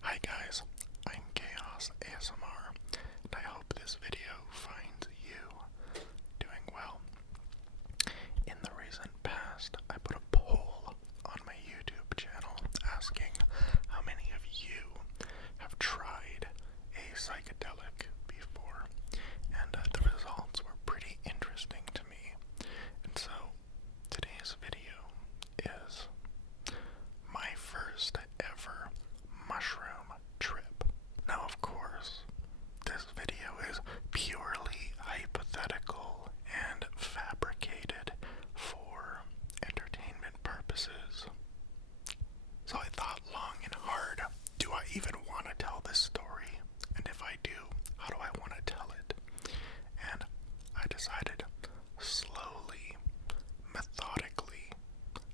Hi guys, I'm Chaos ASMR, and I hope this video finds you doing well. In the recent past, I put a poll on my YouTube channel asking how many of you have tried a psychedelic before, and the results were pretty interesting to me. And so, today's video is my first ever mushroom trip. Now, of course, this video is purely hypothetical and fabricated for entertainment purposes. So I thought long and hard, do I even want to tell this story? And if I do, how do I want to tell it? And I decided slowly, methodically.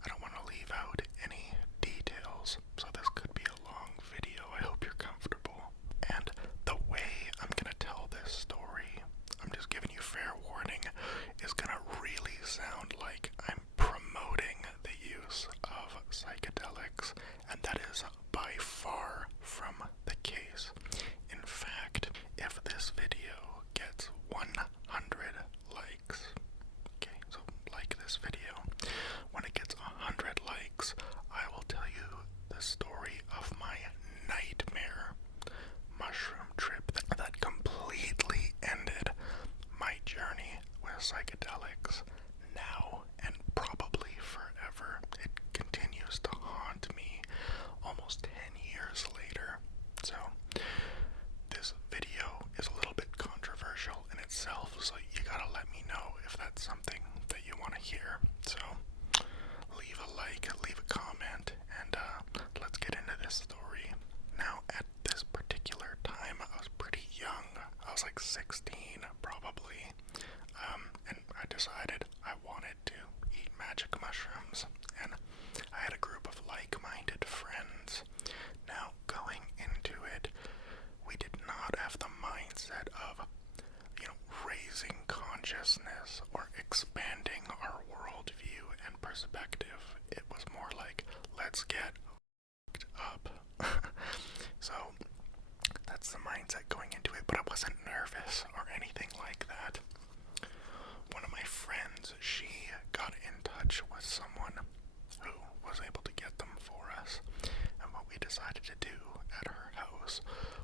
I don't want to leave out any details, so this could be a long video. I hope you're comfortable. And the way I'm gonna tell this story, I'm just giving you fair warning, is gonna really sound like I'm promoting the use of psychedelics, and that is by far from the case. In fact, if this video gets 100 likes, okay, so like this video, when it gets 100 likes, I will tell you the story of my nightmare mushroom trip that completely ended my journey with psychedelics. Now and probably forever, it continues to haunt me almost 10 years later. So this video is a little bit controversial in itself, so you gotta let me know if that's something that you want to hear. So leave a like, leave a comment, and let's get into this story. Now, at this particular time, I was pretty young. I was like 16, probably, and I decided I wanted to eat magic mushrooms, and I had a group of like-minded friends. Now, going into it, we did not have the mindset of, raising consciousness or expanding our worldview and perspective. It was more like, let's get up. So that's the mindset going into it, but I wasn't nervous or anything like that. One of my friends, she got in touch with someone who was able to get them for us, and what we decided to do at her house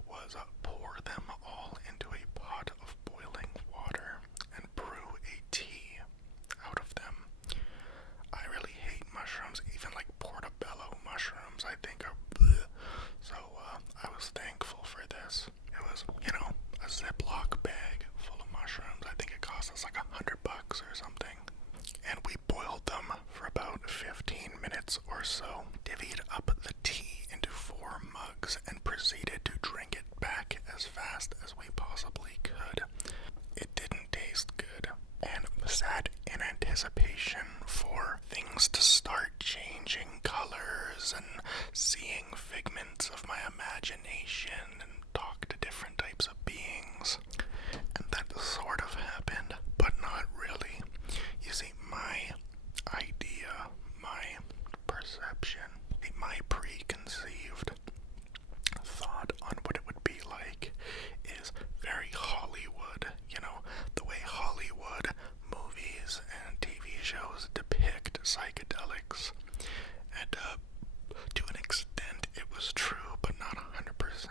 was pour them all into a pot of boiling water and brew a tea out of them. I really hate mushrooms, even like portobello mushrooms, I think are bleh. So I was thankful for this. It was, a Ziploc bag full of mushrooms. I think it cost us like $100 or something. And we boiled them for about 15 minutes or so, divvied up the tea into 4 mugs, and proceeded to drink it back as fast as we possibly could. It didn't taste good, and sat in anticipation for things to start changing colors and seeing figments of my imagination and talk to different types of beings. And that sort of happened, but not really. You see, my idea, my perception, my preconceived thought on what it would be like is very Hollywood. The way Hollywood movies and TV shows depict psychedelics. And to an extent it was true, but not 100%.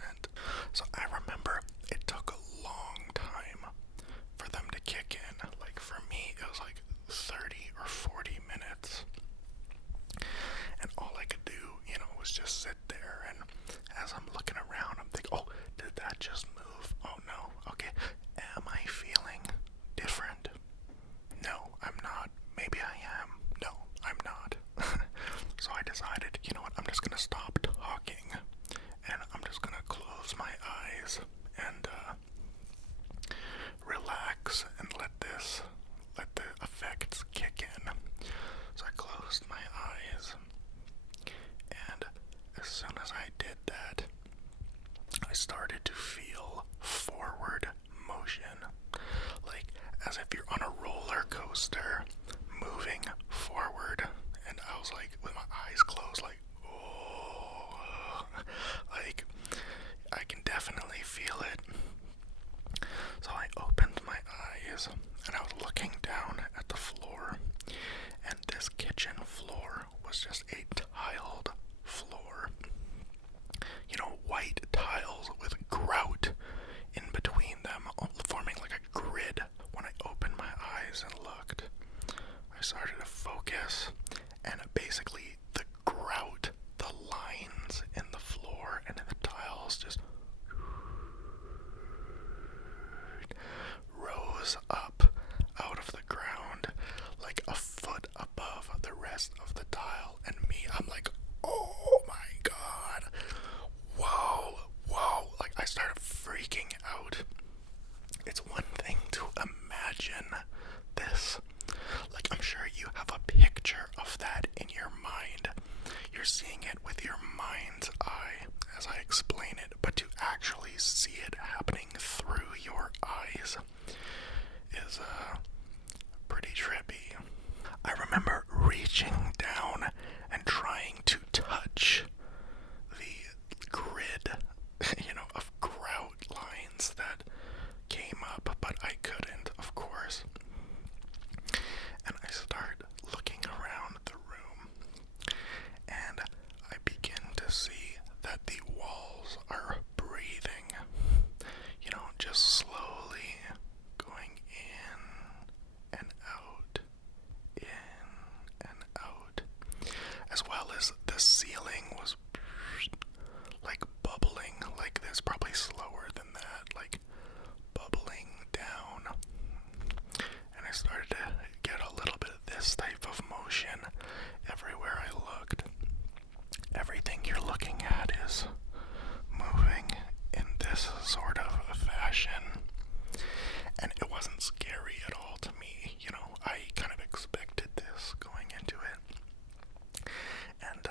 So I remember it took a long time for them to kick in. Like for me, it was like 30 or 40 minutes. And all I could do, was just sit there, and as I'm looking around, I'm thinking, oh, did that just move? Oh no, okay, am I feeling different? No, I'm not. Maybe I am. No, I'm not. So I decided, you know what, I'm just gonna stop talking, and I'm just gonna close my eyes and relax and let the effects kick in. was just a tiled floor. You know, white tiles with grout in between them, forming like a grid. When I opened my eyes and looked, I started to focus, and basically the grout, the lines in the floor and in the tiles just rose up out of the ground like a foot above the rest of the tile, and me, I'm like, oh my god, whoa, like I started freaking out. It's one thing to imagine this, like I'm sure you have a picture of that in your mind, you're seeing it with your mind's eye as I explain it, but to actually see it happening through your eyes is pretty trippy. I remember reaching down and trying to touch the grid, of grout lines that came up, but I couldn't, of course. And I start looking around the room, and I begin to see that the walls are breathing, just slowly going in and out, as well as the ceiling was like bubbling like this, probably slower than that, like bubbling down. And I started to get a little bit of this type of motion everywhere I looked. Everything you're looking at is moving in this sort of fashion. And it wasn't scary at all to me. I kind of expected this going into it. And,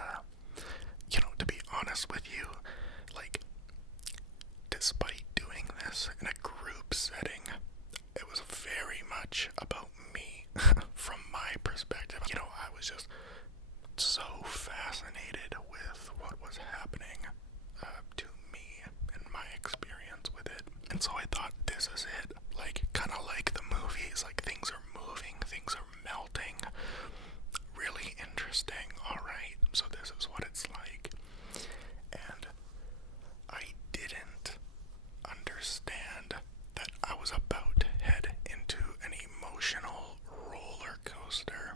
to be honest with you, like, despite doing this in a group setting, it was very much about me from my perspective. I was just so fascinated with what was happening to me and my experience with it. And so I thought, this is it. Like, kind of like the movies, like things are moving, things are melting. Really interesting. Alright, so this is what it's like. And I didn't understand that I was about to head into an emotional roller coaster.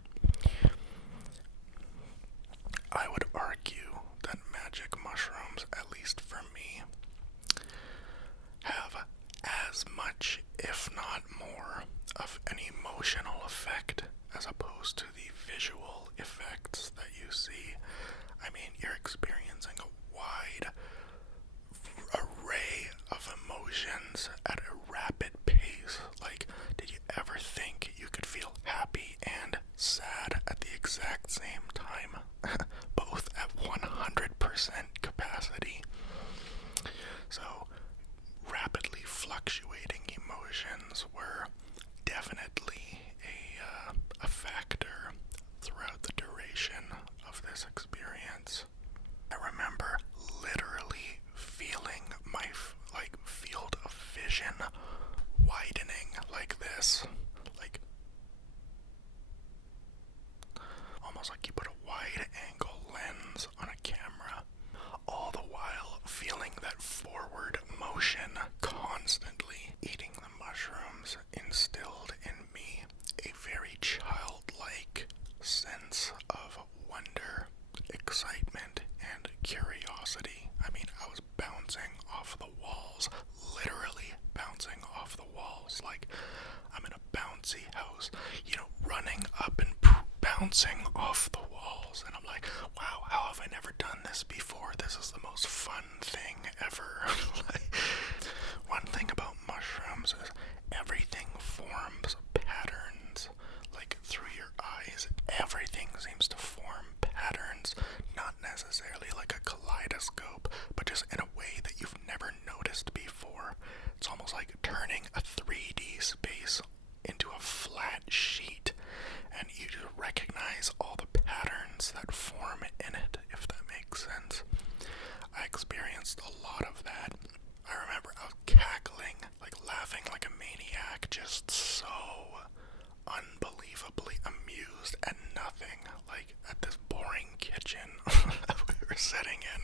I would argue that magic mushrooms, at least for me, have as much, if not more, of an emotional effect as opposed to the visual effects that you see. I mean, you're experiencing a wide array of emotions at a rapid pace. Like, did you ever think you could feel happy and sad at the exact same time? Both at 100% capacity. So, rapidly fluctuating emotions were definitely a factor throughout the duration of this experience. I remember literally feeling my field of vision widening like this, like almost like you put a wide angle lens on a camera, all the while feeling that forward motion constantly. Eating the mushrooms instilled in me a very childlike sense of wonder, excitement, and curiosity. I mean, I was bouncing off the walls, literally bouncing off the walls, like I'm in a bouncy house, running up and bouncing off the walls, and I'm like, wow, how have I never done this before? This is the most fun thing ever. One thing about mushrooms is everything forms patterns, like through your eyes, everything seems to form patterns, not necessarily like a kaleidoscope, but just in a way that you've never noticed before. It's almost like turning a 3D space into a flat sheet, and you just recognize all the patterns that form in it, if that makes sense. I experienced a lot of that. I remember I was cackling, like laughing like a maniac, just so unbelievably amused at nothing, like at this boring boring kitchen we were sitting in.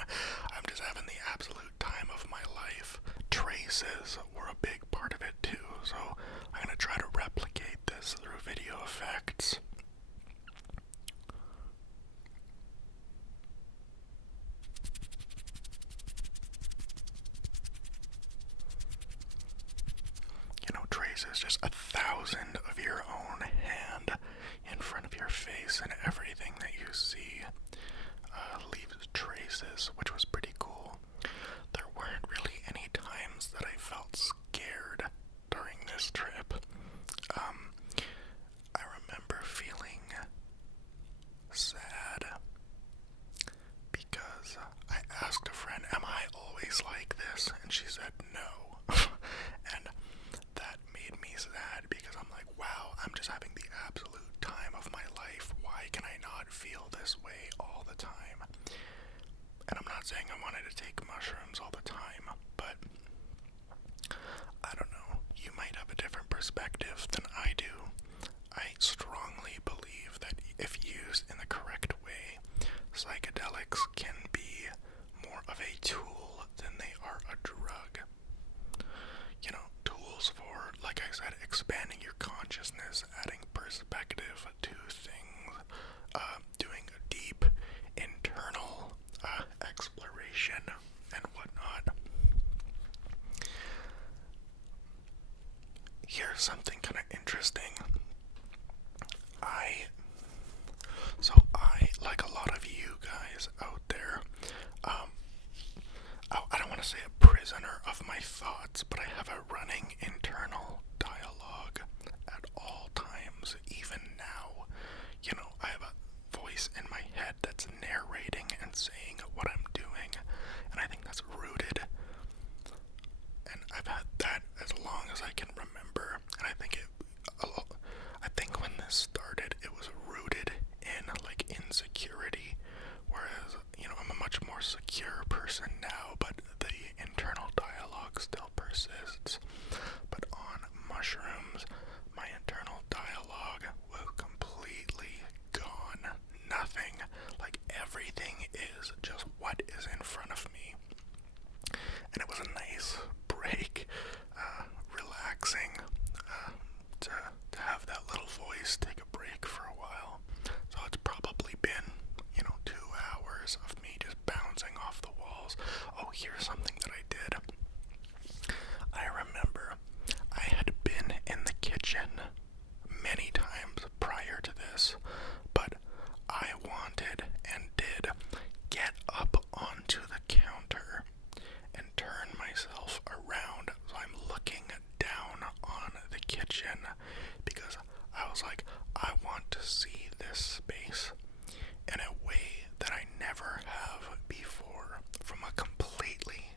I'm just having the absolute time of my life. Traces were a big part of it too, so I'm gonna try to replicate this through video effects. Traces, just 1,000 of your own hand in front of your face, and everything that you see leaves traces, which was pretty cool. There weren't really any times that I felt scared during this trip. I remember feeling sad because I asked a friend, am I always like this? And she said no. And that made me sad because I'm like, wow, I'm just having the absolute time of my life. Why can I not feel this way all the time? And I'm not saying I wanted to take mushrooms all the time, but I don't know. You might have a different perspective than I do. I strongly believe that if used in the correct way, psychedelics can be more of a tool than they are a drug. Tools for, like I said, expanding your consciousness, adding perspective to things, doing a deep internal exploration and whatnot. Here's something kind of interesting. I, like a lot of you guys out there, I don't want to say a prisoner of my thoughts, but I have a running internal dialogue at all times, even now. I have a voice in my head that's narrating and saying what I'm doing, and I think that's rooted. And I've had that as long as I can remember, and I think when this started, it was rooted in, like, insecurity, whereas, I'm a much more secure person now, but the internal dialogue still persists. But on mushrooms, my internal dialogue was completely gone. Nothing. Like, everything is just what is in front of me. And it was a nice break, relaxing, to have that little voice take a break for a while. So it's probably been, 2 hours of me just bouncing off the walls. Oh, here's something that I did. I remember I had been in the kitchen many times prior to this, but I wanted and did get up onto the counter and turn myself around so I'm looking down on the kitchen, because I was like, I want to see this space in a way that I never have before, from a completely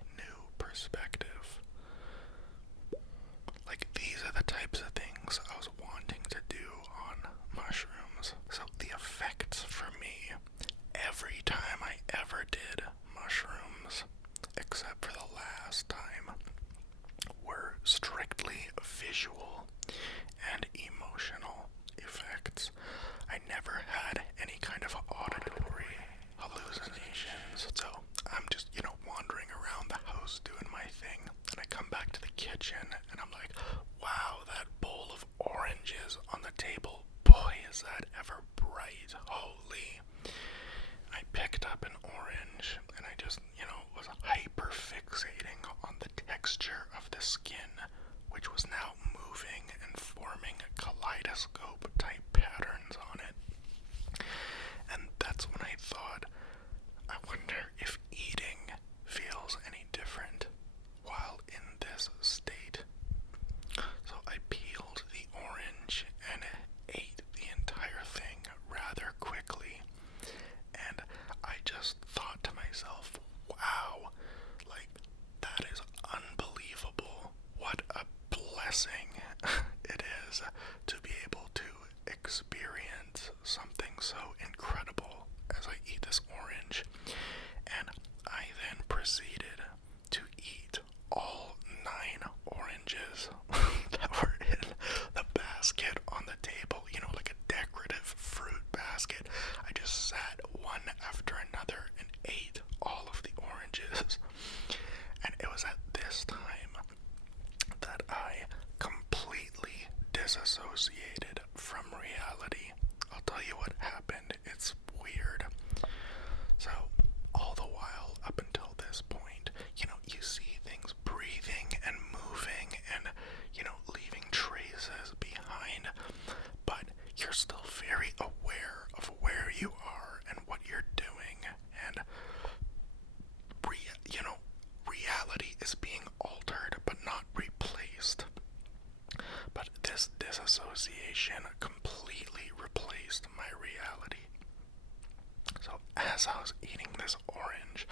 as I was eating this orange,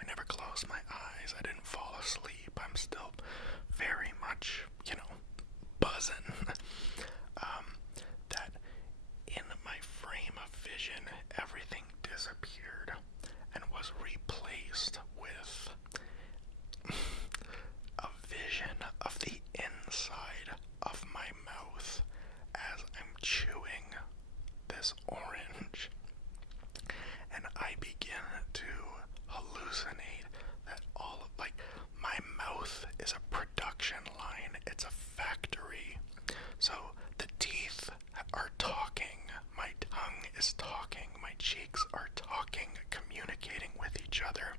I never closed my eyes. I didn't fall asleep. I'm still very much, buzzing. That in my frame of vision, everything disappeared and was replaced with a vision of the inside of my mouth as I'm chewing this orange. And I begin to hallucinate that my mouth is a production line. It's a factory. So the teeth are talking, my tongue is talking, my cheeks are talking, communicating with each other,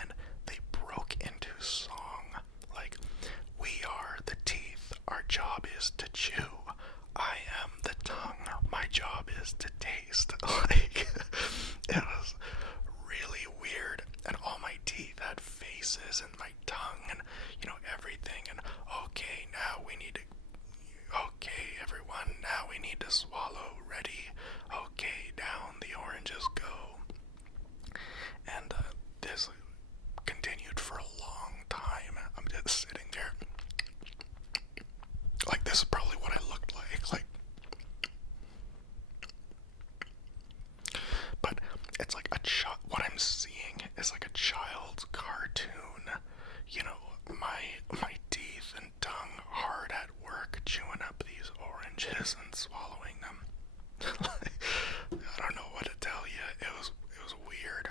and they broke into song, like, we are the teeth, our job is to chew, I am the tongue, my job is to taste. Like, it was really weird, and all my teeth had faces, and my tongue, and, everything, and okay, everyone, now we need to swallow, ready, okay, down the oranges go. And this continued for a long time. I'm just sitting there, like, this is probably what I looked like, but it's like what I'm seeing is like a child's cartoon, my teeth and tongue hard at work chewing up these oranges and swallowing them. I don't know what to tell you. It was weird.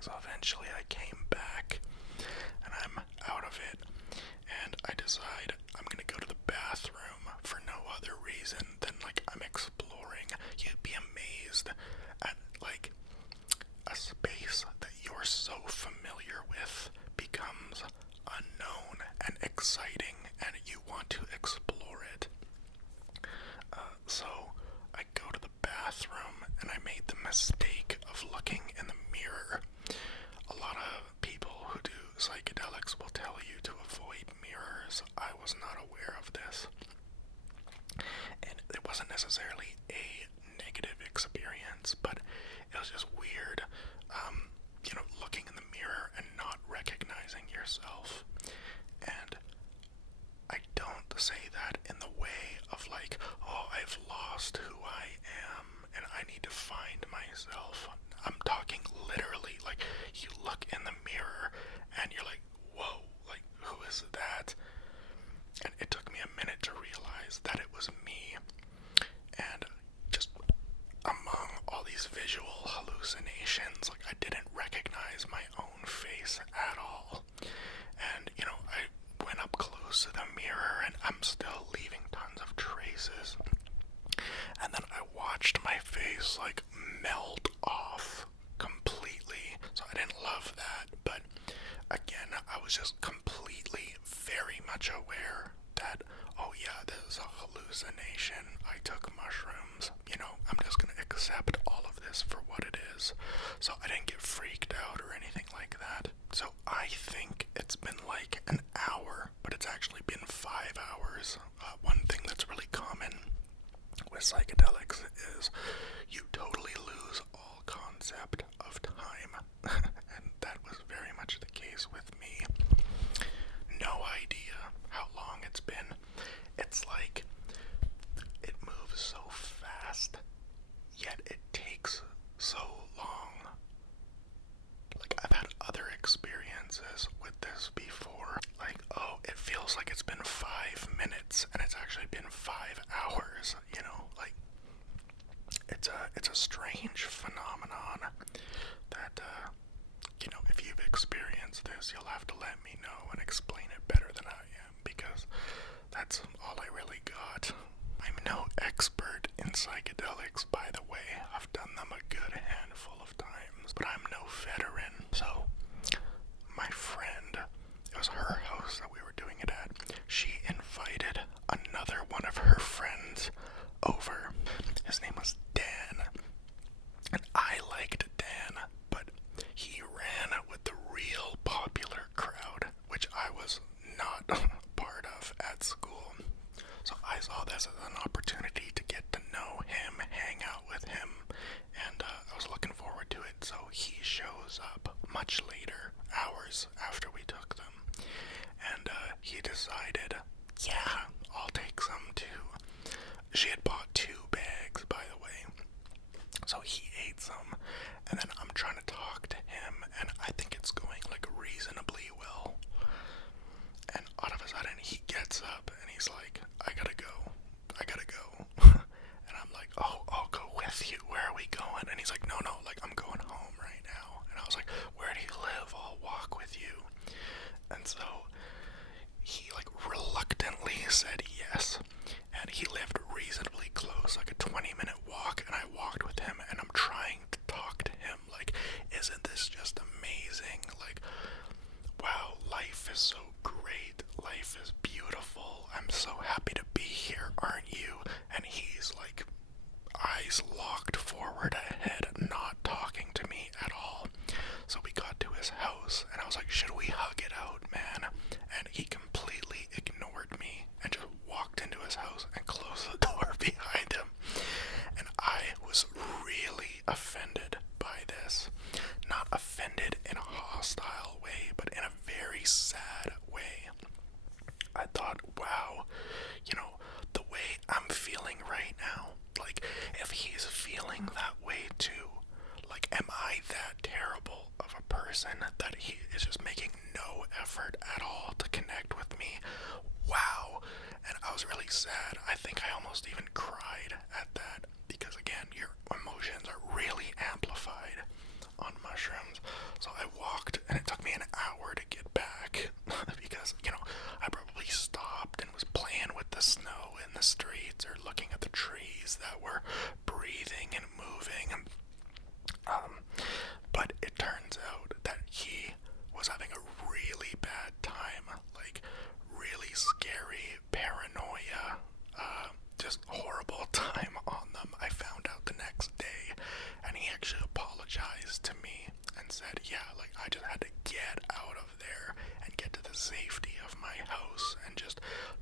So eventually I came back and I'm out of it, and I decide I'm gonna go to the bathroom for no other reason than I'm exploring. You'd be amazed at a space that you're so familiar with becomes unknown and exciting, and you want to explore it. So I go to the bathroom, and I made the mistake of looking in the mirror. A lot of people who do psychedelics will tell you to avoid mirrors. I was not aware of this, and it wasn't necessarily a negative experience, but it was just weird, looking in the mirror and not recognizing yourself. And I don't say that in the way of oh, I've lost who I am and I need to find myself. I'm talking literally, you look in the mirror and you're like, whoa, who is that? And it took me a minute to realize that it was me. And just among all these visual hallucinations, I didn't recognize my own face at all. And, I went up close to the mirror and I'm still leaving tons of traces. And then I watched my face melt off completely. So I didn't love that, but again, I was just completely very much aware that, oh yeah, this is a hallucination. I took mushrooms. I'm just gonna accept all of this for what it is. So I didn't get freaked out or anything like that. So I think it's been an hour, but it's actually been 5 hours. One thing that's really common with psychedelics is you totally lose all concept of time. And that was very much the case with me. No idea how long it's been. It's it moves so fast, yet it takes so long. I've had other experiences with this before. Oh, it feels like it's been 5 minutes, and it's actually been 5 hours, it's a strange phenomenon that, if you've experienced this, you'll have to let me know and explain it better than I am, because that's all I really got. I'm no expert in psychedelics, by the way. I've done them a good handful of times, but I'm no veteran. So, my friend, it was her house that we were doing it at. She invited another one of her friends over. His name was Dan. And I liked Dan, but he ran with the real popular crowd, which I was not part of at school. So I saw this as an opportunity to get to know him, hang out with him, and I light some, and then I'm trying to talk to him, and I think it's going like reasonably well. And all of a sudden he gets up and he's like, I gotta go. And I'm like, oh, I'll go with you. Where are we going? And he's like, no, like I'm going home right now. And I was like, where do you live? I'll walk with you. And so he like reluctantly said yes. And he lived reasonably close, like a 20-minute walk. And I walked with him, and I'm trying to talk to him like, isn't this just amazing? Like, wow, life is so great. Life is beautiful. I'm so happy to be here, aren't you? And he's like, eyes locked forward ahead, not talking to me at all. So we got to his house, and I was like, should we hug it out, man? And he completely ignored me and just walked into his house and closed the door behind him. And I was really offended by this. Not offended in a hostile way, but in a very sad way. I thought, wow, the way I'm feeling right now, like, if he's feeling that way too, like, am I that terrible of a person that he is just making no effort at all to connect with me? Wow. And I was really sad. I think I almost even cried at that, because again, your emotions are really amplified on mushrooms. So I walked, and it took me an hour to get back because, I probably stopped and was playing with the snow in the streets or looking at the trees that were breathing and moving. But it turns out that he was having a really bad time, like really scary paranoia, just horrible time on them. I found out the next day, and he actually apologized to me and said, yeah, like, I just had to get out of there and get to the safety of my house and just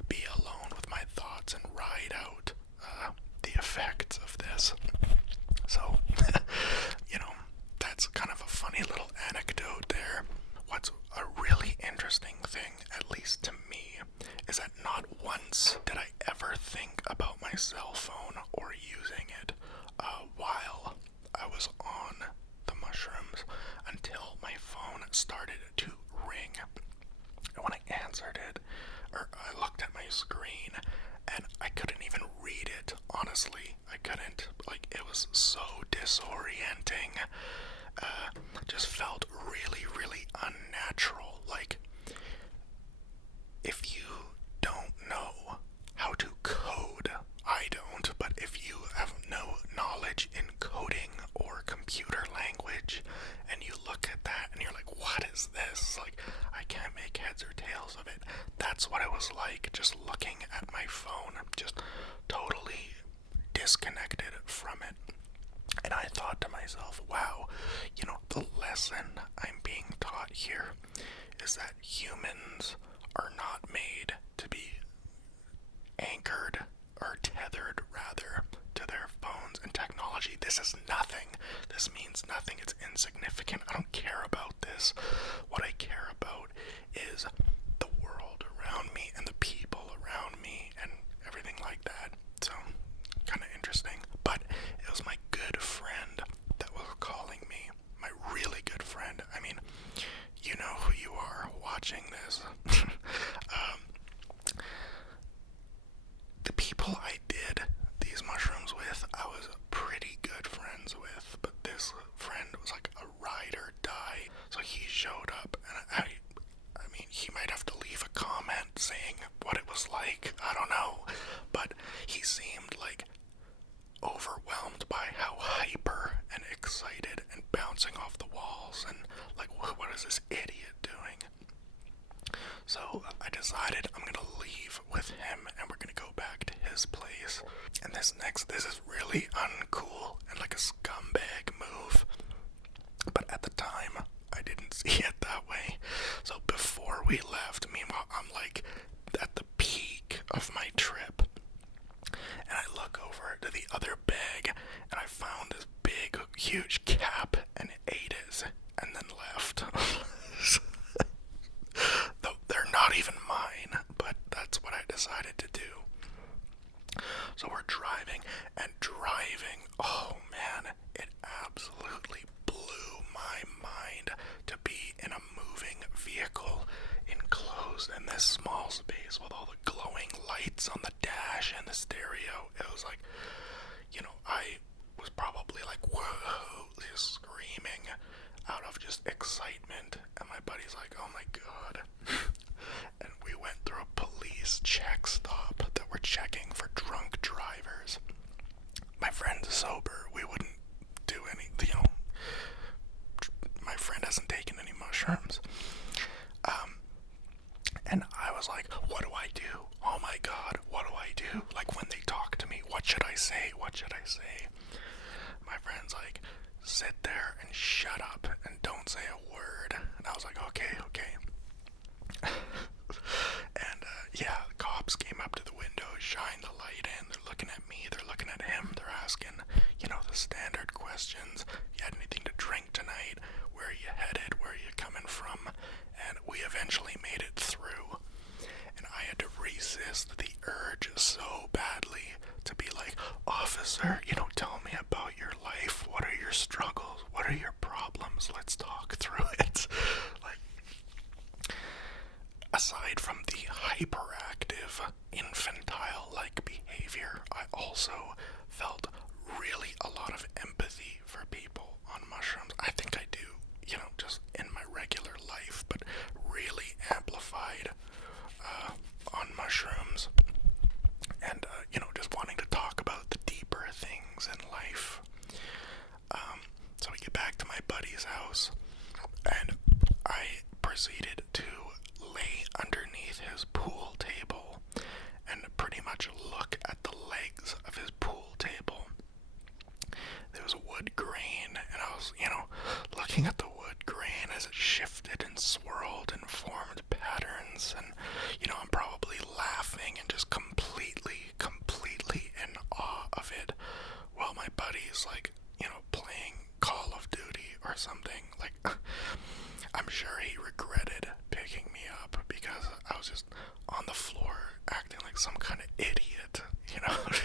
be alone with my thoughts and ride out the effects of this. So, that's kind of a funny little anecdote there. What's a really interesting thing, at least to me, is that not once did I ever think about my cell phone or using it while I was on the mushrooms until my phone started to ring. And when I answered it, or I looked at my screen, and I couldn't even read it, honestly. I couldn't. Like, it was so disorienting. Just felt really, really unnatural. Like, if you don't know how to code, I don't, but if you have no knowledge in coding or computer language, and you look at that and you're like, what is this? Like, I can't make heads or tails of it. That's what it was like, just looking at my phone, just totally disconnected from it. And I thought to myself, wow, the lesson I'm being taught here is that humans are not made to be anchored, or tethered rather, to their phones and technology. This is nothing. This means nothing. It's insignificant. I don't care about this. What I care about is the world around me and the people around me and everything like that. So, kind of interesting. But it was my good friend that was calling me. My really good friend. I mean, you know who you are watching this. The people I did these mushrooms with, I was pretty good friends with, but this friend was like a ride or die. So he showed up, and I mean, he might have to leave a comment saying what it was like. I don't know, but he seemed like overwhelmed by how hyper and excited and bouncing off the walls, and like, what is this idiot doing? So I decided I'm gonna leave with him, and we're gonna go back to his place. And this is really uncool and like a scumbag move, but at the time I didn't see it that way. So before we left, meanwhile, I'm like at the peak of my trip, and I look over to the other bag, and I found this big, huge cap, and ate it, and then left. Though they're not even mine, but that's what I decided to do. So we're driving, oh man, it absolutely hasn't taken any mushrooms. And I was like, what do I do? Oh my God, what do I do? Like, when they talk to me, what should I say? What should I say? My friend's like, sit there and shut up and don't say a word. And I was like, okay. And yeah, the cops came up to the window, shined the light in. They're looking at me, they're looking at him, they're asking, the standard questions. You had anything to drink tonight? Where are you headed? Where are you coming from? And we eventually made it through. And I had to resist the urge so badly to be like, officer, tell me about your life. What are your struggles? What are your problems? Let's talk through it. Like, aside from the hyperactive, infantile-like behavior, I also felt really a lot of empathy for people on mushrooms. I think I do, just in my regular life, but really amplified on mushrooms. And, just wanting to talk about the deeper things in life. So we get back to my buddy's house, and I proceeded to lay underneath his pool table and pretty much look at the legs of his pool table. There was wood grain, and I was, looking at the wood grain as it shifted and swirled and formed patterns, and, I'm probably laughing and just completely in awe of it, while my buddy's, like, playing Call of Duty or something. Like, I'm sure he regretted picking me up, because I was just on the floor acting like some kind of idiot,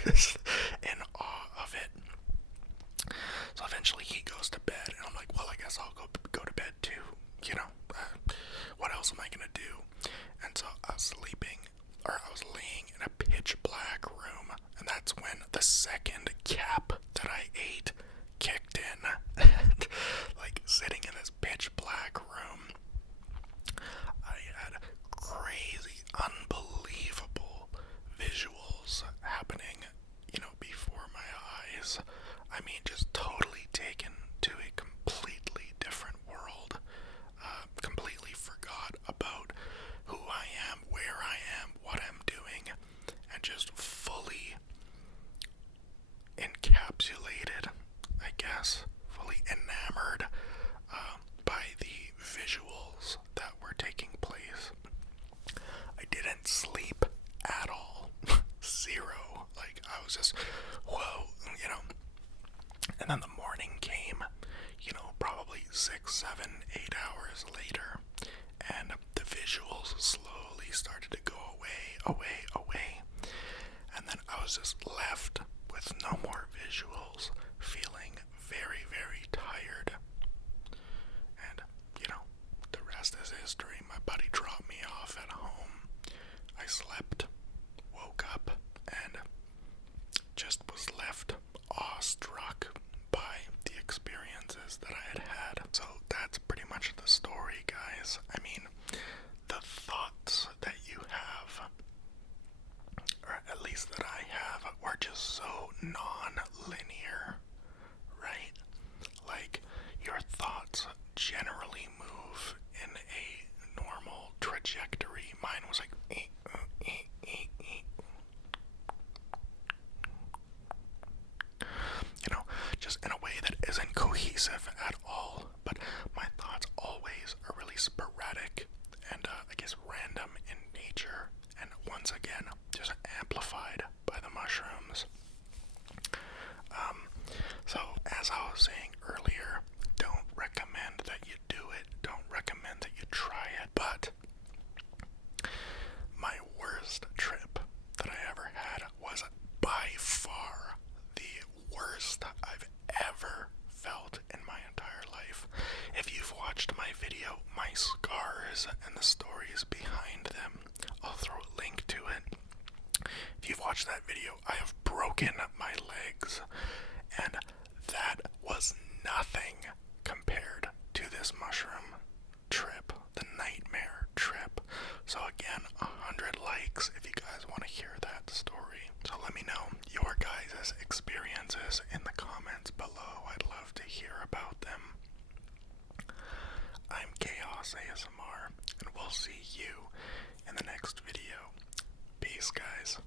just in awe of it. So eventually he goes to bed, and I'm like, well, I guess I'll go to bed too, what else am I gonna do? And so I was laying in a pitch black room, and that's when the second cap that I ate kicked in. And, like, sitting in this pitch black room, I had crazy, unbelievable visuals happening, before my eyes. I mean, just totally taken to a completely different world. Completely forgot about who I am, where I am, what I'm doing, and just fully encapsulated, I guess, fully enamored by the visuals that were taking place. I didn't sleep at all. Zero. Like, I was just, whoa, And then the morning came, probably 6, 7, 8 hours later, and the visuals slowly started to go away. And then I was just left with no more visuals, feeling very, very tired. And, the rest is history. My buddy dropped me off at home. I slept, woke up, and just was left awestruck by the experiences that I had had. So that's pretty much the story, guys. I mean, the thoughts that you have, or at least that I have, were just so non-linear, right? Like, your thoughts generally move in a normal trajectory. Mine was like, just in a way that isn't cohesive at all. But my thoughts always are really sporadic and, I guess, random in nature, and once again, just amplified by the mushrooms. So, as I was saying earlier, don't recommend that you do it, don't recommend that you try it, but my worst trip that I ever had was by far the worst I've ever felt in my entire life. If you've watched my video, my scars and the stories behind them, I'll throw a link to it. If you've watched that video, I have broken my legs, and that was nothing compared to this mushroom trip, the nightmare trip. So again, 100 likes if you guys want to hear that story. So let me know your guys' experiences in the comments below. I'd love to hear about them. Chaos ASMR, and we'll see you in the next video. Peace, guys.